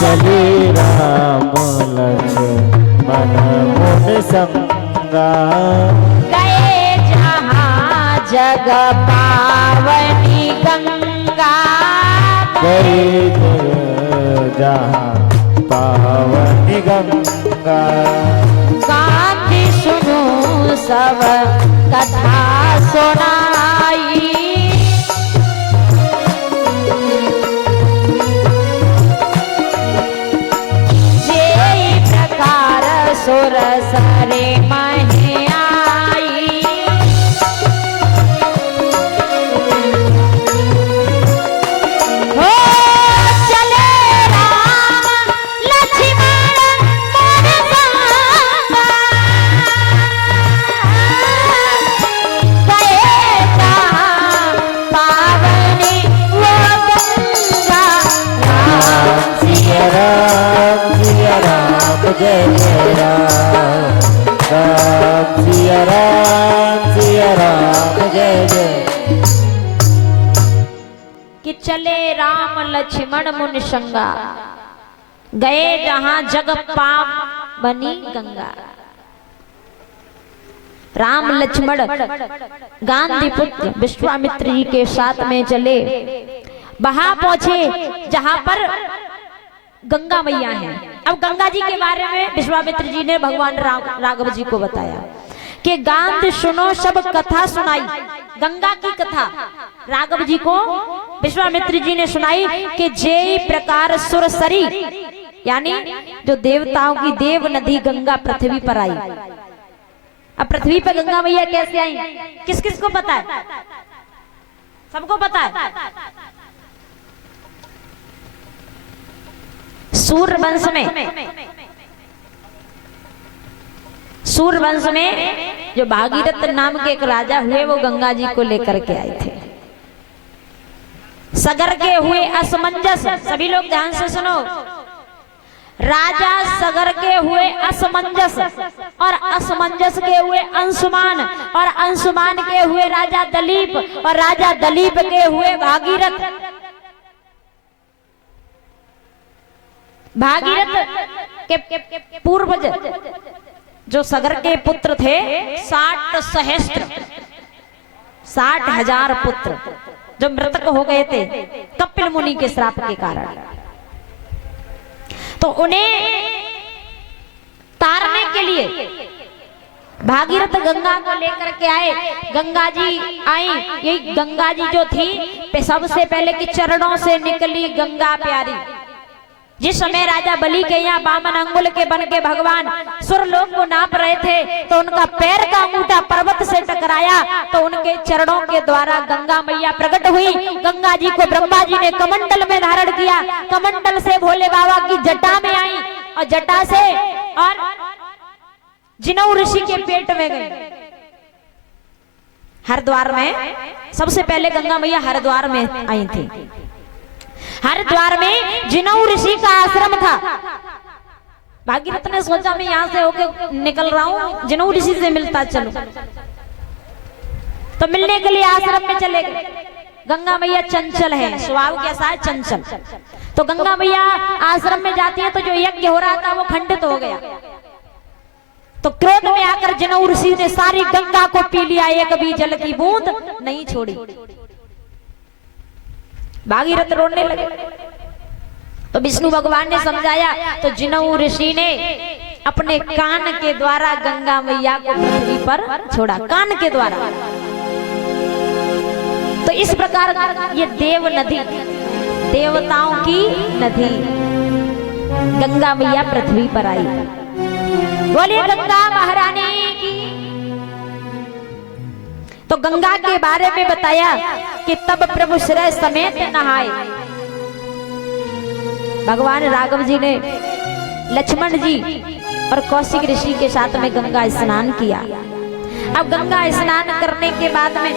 चले राम लक्ष्मण मुन संगा गए जहाँ जग पावनी गंगा गए जहाँ पावनी गंगा गांधी सुनो सब कथा सुनाई सुर सरे महे आई हो चले राम लक्ष्मण मुन संगा गए जहाँ पावनी वो गंगा राम सिया राम जय जय राम सिया राम जय जय। कि चले राम लक्ष्मण मुन संगा गए जहां जग पाप बनी गंगा। राम लक्ष्मण गांधी पुत्र विश्वामित्र जी के साथ में चले, वहां पहुंचे जहां पर गंगा मैया है। अब गंगा जी के बारे में विश्वामित्र जी ने भगवान राघव जी को बताया कि गांधी सुनो सब कथा सुनाई। गंगा की कथा राघव जी को विश्वामित्र जी ने सुनाई कि जय प्रकार सुरसरी यानी जो देवताओं की देव नदी गंगा पृथ्वी पर आई। अब पृथ्वी पर गंगा मैया कैसे आई, किस किस को पता है? सबको पता है। सूर्यवंश में जो भागीरथ नाम के एक राजा हुए वो गंगा जी को लेकर के आए थे। सगर के हुए असमंजस, सभी लोग ध्यान से सुनो, राजा सगर के हुए असमंजस और असमंजस के हुए अंशुमान और अंशुमान के हुए राजा दलीप और राजा दलीप के हुए भागीरथ। भागीरथ के पूर्वज जो सगर के पुत्र थे 60 सहस्त्र 60,000 पुत्र जो मृतक हो गए थे कपिल मुनि के श्राप के कारण। तो उन्हें तारने के लिए भागीरथ गंगा को लेकर के आए। गंगा जी आई, यही गंगा जी जो थी सबसे पहले कि चरणों से निकली गंगा प्यारी। जिस समय राजा बलि के यहाँ बामन अंगुल के बन के भगवान सुरलोक को नाप रहे थे तो उनका पैर का अंगूठा पर्वत से टकराया तो उनके चरणों के द्वारा गंगा मैया प्रकट हुई। गंगा जी को ब्रह्मा जी ने कमंडल में धारण किया, कमंडल से भोले बाबा की जटा में आई और जटा से और जिनऊ ऋषि के पेट में गई। हरिद्वार में सबसे पहले गंगा मैया हरिद्वार में आई थी। हरिद्वार में जिनऊ ऋषि का आश्रम था। भागीरथ ने सोचा मैं यहाँ से होके निकल रहा हूँ, जिनऊ ऋषि से मिलता चलो। तो मिलने के लिए आश्रम में चले गए। गंगा मैया चंचल है, स्वभाव कैसा है, चंचल। तो गंगा मैया आश्रम में जाती है तो जो यज्ञ हो रहा था वो खंडित हो गया। तो क्रोध में आकर जिनऊ ऋषि ने सारी गंगा को पी लिया, एक भी जल की बूंद नहीं छोड़ी। भागीरथ रोने लगे तो विष्णु भगवान ने समझाया तो जिनऊ ऋषि ने अपने कान के द्वारा गंगा मैया को पृथ्वी पर छोड़ा, कान के द्वारा। तो इस प्रकार ये देव नदी, देवताओं की नदी गंगा मैया पृथ्वी पर आई। बोलिए गंगा महारानी की। तो गंगा के बारे में बताया कि तब प्रभु श्रेय समेत नहाए। भगवान राघव जी ने लक्ष्मण जी और कौशिक ऋषि के साथ में गंगा स्नान किया। अब गंगा स्नान करने के बाद में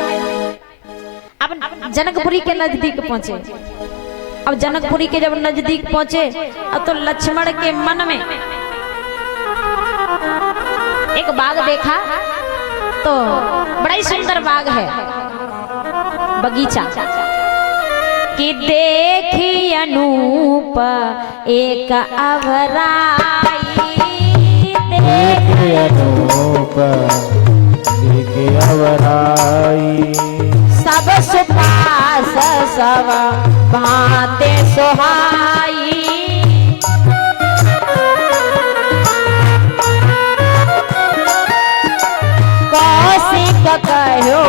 अब जनकपुरी के नजदीक पहुंचे। अब जनकपुरी के जब नजदीक पहुंचे अब तो लक्ष्मण के मन में एक बाग देखा। तो बड़ा ही सुंदर बाग है, बगीचा कि देखी अनूप अनूप एक अवराई एक अनूप एक अवराई सब सुपास सब भांते सुहाई कौशिक कहो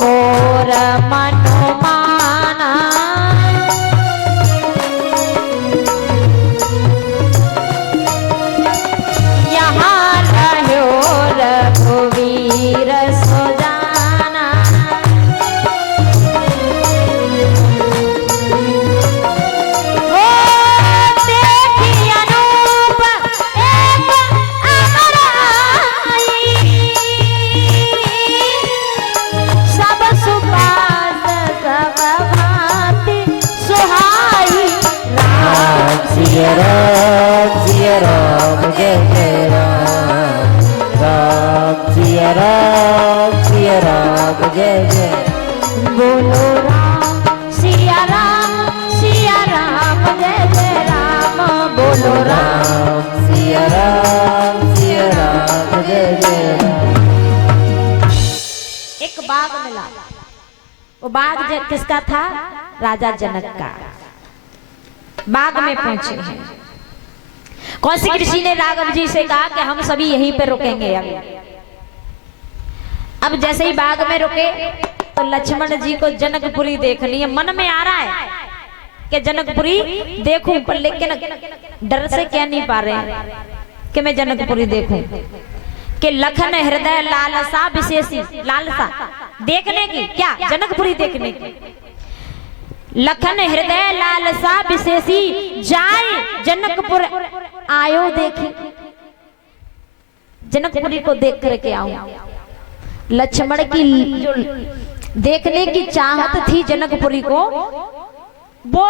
मोर मनुमाना यहाँ रहो रघुवीर सुजाना ओ देखी अनूप एक अमराई सब सुपास सब भांति सुहाई राम सिया राम जय जय राम राम सिया राम जय जय बोलो राम सिया राम जय जय राम बोलो राम राम सिया राम जय जय राम एक बाग मिला वो बाग किसका था राजा जनक का बाग में पहुंचे हैं कौशिक ऋषि ने राघव जी से कहा कि हम सभी यहीं पे रुकेंगे अब जैसे ही बाग में रुके तो लक्ष्मण जी को जनकपुरी देखनी है मन में आ रहा है कि जनकपुरी देखूं पर लेकिन डर से कह नहीं पा रहे हैं कि मैं जनकपुरी देखूं कि लखन हृदय लालसा विशेषी लालसा देखने की क्या जनकपुरी देखने की लखन हृदय लालसा विशेषी जाए जनकपुर आयो देखी जनकपुरी को देख करके आऊं लक्ष्मण की जो देखने की चाहत थी जनकपुरी को वो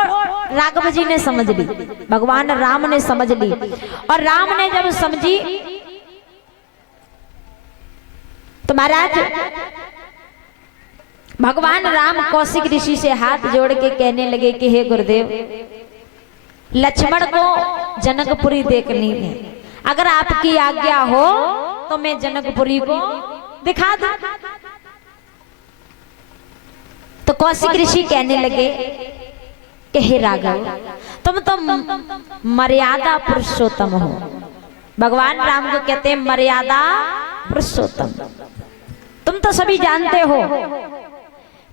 राघव जी ने समझ ली भगवान राम ने समझ ली और राम ने जब समझी तो महाराज भगवान राम कौशिक ऋषि से हाथ जोड़ के कहने लगे कि हे गुरुदेव लक्ष्मण को जनकपुरी देखनी है अगर आपकी आज्ञा हो तो मैं जनकपुरी को दिखा दूं तो कौशिक ऋषि कहने लगे कि हे राघव तुम तो मर्यादा पुरुषोत्तम हो भगवान राम को कहते हैं मर्यादा पुरुषोत्तम तुम तो सभी जानते हो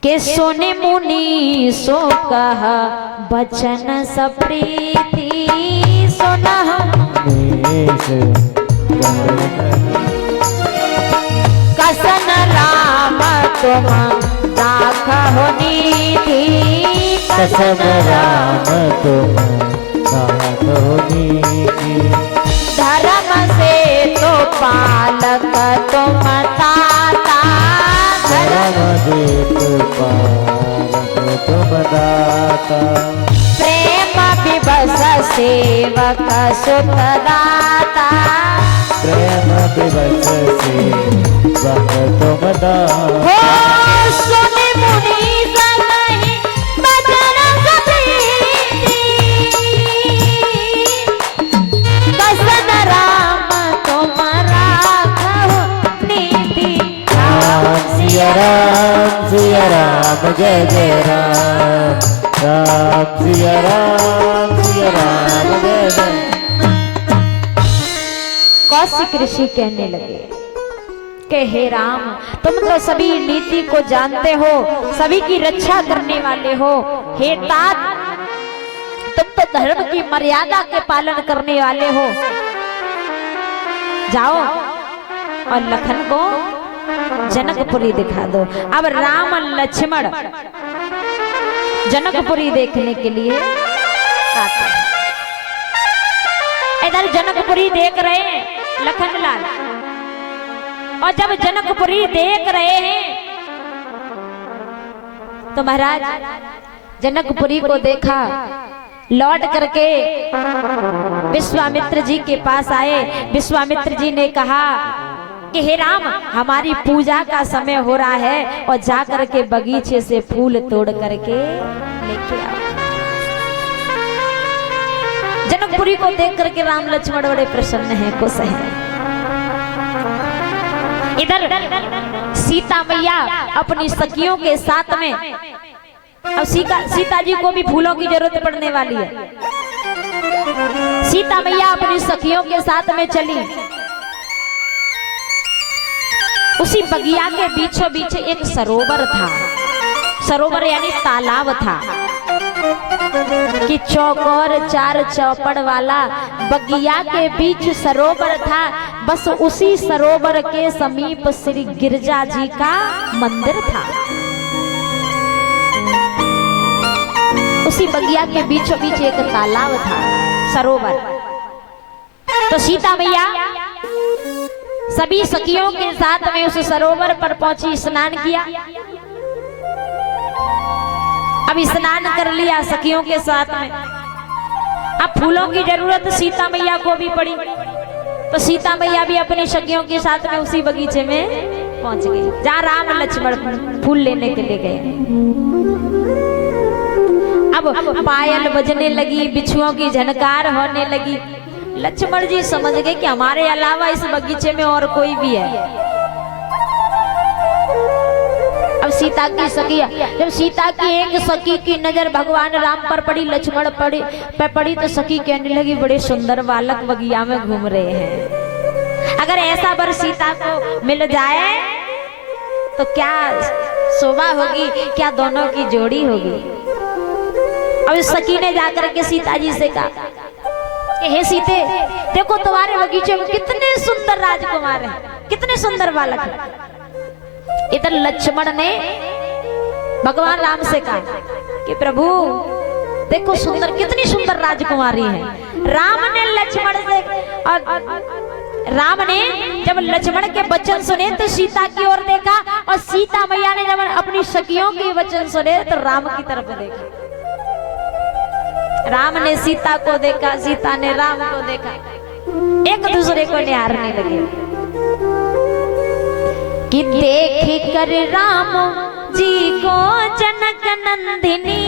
के सोने मुनि सो कहा बचन सप्रीति सोना कसन राम तुम राख हो नीति कसन राम तुम राख हो नीति धर्म से तो पालक तुम ताता धर्म देत पालक तुम दाता प्रेम विवश सेवक सुत दाता प्रेम विवश से वह तुम दाता हो सुनि मुनि सनहि बचन सप्रीति कसन राम तुम राखहु नीति राम सिया राम जय जय राम राम सिया राम जय जय कौशिक ऋषि कहने लगे कि हे राम तुम तो सभी नीति को जानते हो सभी की रक्षा करने वाले हो हे तात तुम तो धर्म की मर्यादा के पालन करने वाले हो जाओ और लखन को जनकपुरी दिखा दो अब राम लक्ष्मण जनकपुरी देखने के लिए आते हैं इधर जनकपुरी देख रहे हैं लखनलाल और जब जनकपुरी देख रहे हैं तो महाराज जनकपुरी को देखा लौट करके विश्वामित्र जी के पास आए विश्वामित्र जी ने कहा कि हे राम हमारी पूजा का समय हो रहा है और जा करके बगीचे से फूल तोड़ करके लेके आओ जनकपुरी को देख करके राम लक्ष्मण बड़े प्रसन्न हैं, खुश हैं। इधर सीता मैया अपनी सखियों के साथ में, अब सीता जी को भी फूलों की जरूरत पड़ने वाली है। सीता मैया अपनी सखियों के साथ में चली। उसी बगिया के बीचों बीच एक सरोवर था, सरोवर यानी तालाब था कि चौकोर 4 चौपड़ वाला बगिया के बीच सरोवर था। बस उसी सरोवर के समीप श्री गिरजा जी का मंदिर था। उसी बगिया के बीचों बीच एक तालाब था, सरोवर। तो सीता मैया सभी सखियों के साथ में उस सरोवर पर पहुंची, स्नान किया। अब स्नान कर लिया सखियों के साथ में। अब फूलों की जरूरत सीता मैया को भी पड़ी, तो सीता मैया भी अपनी सखियों के साथ में उसी बगीचे में पहुंच गई जहां राम लक्ष्मण फूल लेने के लिए गए। अब पायल बजने लगी, बिच्छुओं की झनकार होने लगी। लक्ष्मण जी समझ गए कि हमारे अलावा इस बगीचे में और कोई भी है। अब सीता की सखी, जब सीता की एक सखी की नजर भगवान राम पर पड़ी, लक्ष्मण पड़ी तो सखी कहने लगी, बड़े सुंदर बालक बगिया में घूम रहे हैं। अगर ऐसा वर सीता को मिल जाए तो क्या शोभा होगी, क्या दोनों की जोड़ी होगी। अब इस सखी ने जाकर के सीता जी से कहा, हे सीते, देखो तुम्हारे बगीचे में कितने सुंदर राजकुमार हैं, कितने सुंदर बालक हैं। इधर लक्ष्मण ने भगवान राम से कहा कि प्रभु देखो सुंदर, कितनी सुंदर राजकुमारी है। राम ने लक्ष्मण से, और राम ने जब लक्ष्मण के वचन सुने तो सीता की ओर देखा, और सीता मैया ने जब अपनी सखियों के वचन सुने तो राम की तरफ देखा। राम ने सीता को देखा, सीता ने राम को देखा, एक दूसरे को निहारने लगे कि देख कर राम जी को जनक नंदिनी